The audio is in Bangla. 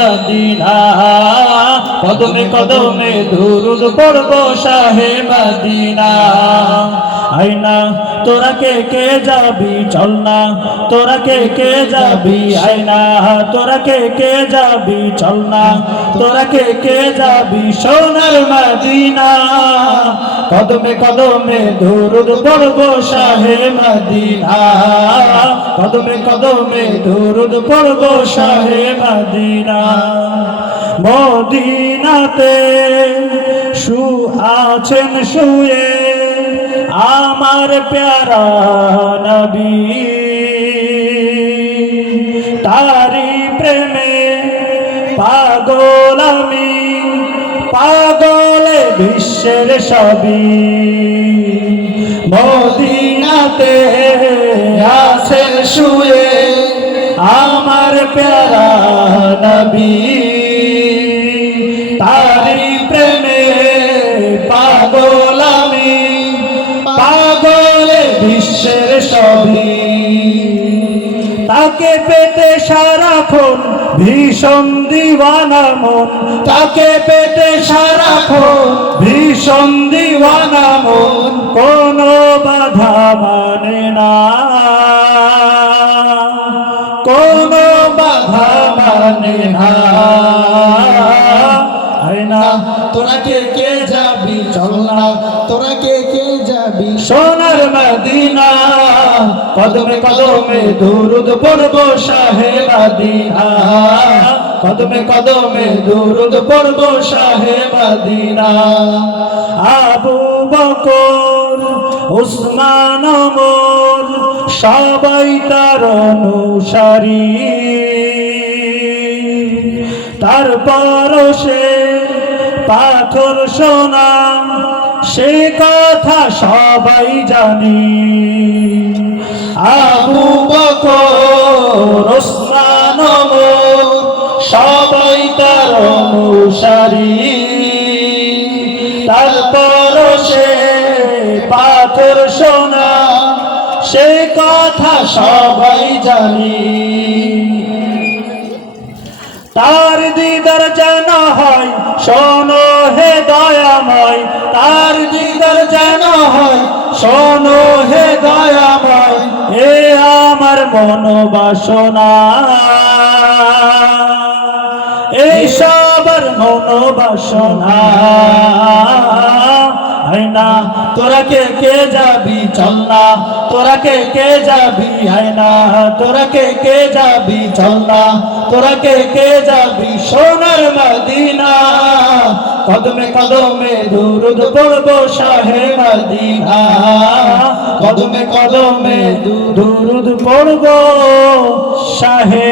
মদিনা কদমে কদমে দুরুদ পড়ব শাহে মদিনা আয়না তোরা কে যাবি চল না তোরা কে যাবি আয়না তোরা কে যাবি চল না তোরা কে যাবি সোনার মদিনা কদমে কদমে দুরুদ পড়ব শাহে মদিনা কদমে কদমে দুরুদ পড়ব শাহে মদিনা মদিনাতে আছেন শুয়ে আমার প্যারা নবী তারি প্রেমে পাগল আমি পাগলে বিশ্বের সবই মদিনাতে আছেন শুয়ে আমার প্যারা নবী তারি প্রেমে পাগল আমি পাগলে বিশ্বের সবই তাকে পেতে সারাক্ষণ ভীষণ দিওয়ানা মন তাকে পেতে সারাক্ষণ ভীষণ দিওয়ানা মন কোনো বাধা মানে না কোনো বাধা মানে না আয়না তোরা কে যাবি চল না তোরা কে যাবি সোনার মদিনা কদমে কদমে দুরুদ পড়ব শাহে মদিনা কদমে কদমে দুরুদ পড়ব শাহে মদিনা আবু বকর উসমান ওমর সবাই তার অনুসারী তারপর সে পাথর সোনা সে কথা সবাই জানি আবু বকর ওসমান ওমর সবাই তার অনুসারী তারপর সে পাথর সোনা সে কথা সবাই জানি তার দিদার যেন হয় শোনো হে দয়াময় তার দিদার যেন হয় শোনো হে দয়াময় এ আমার মনোবাসনা এই সবার মনোবাসনা আয়না তোরা কে যাবি চল না তোরা কে যাবি আয়না তোরা কে যাবি চল না তোরা কে যাবি সোনার মদিনা কদমে কদমে দুরুদ পড়ব শাহে মদিনা কদমে কদমে দুরুদ পড়ব শাহে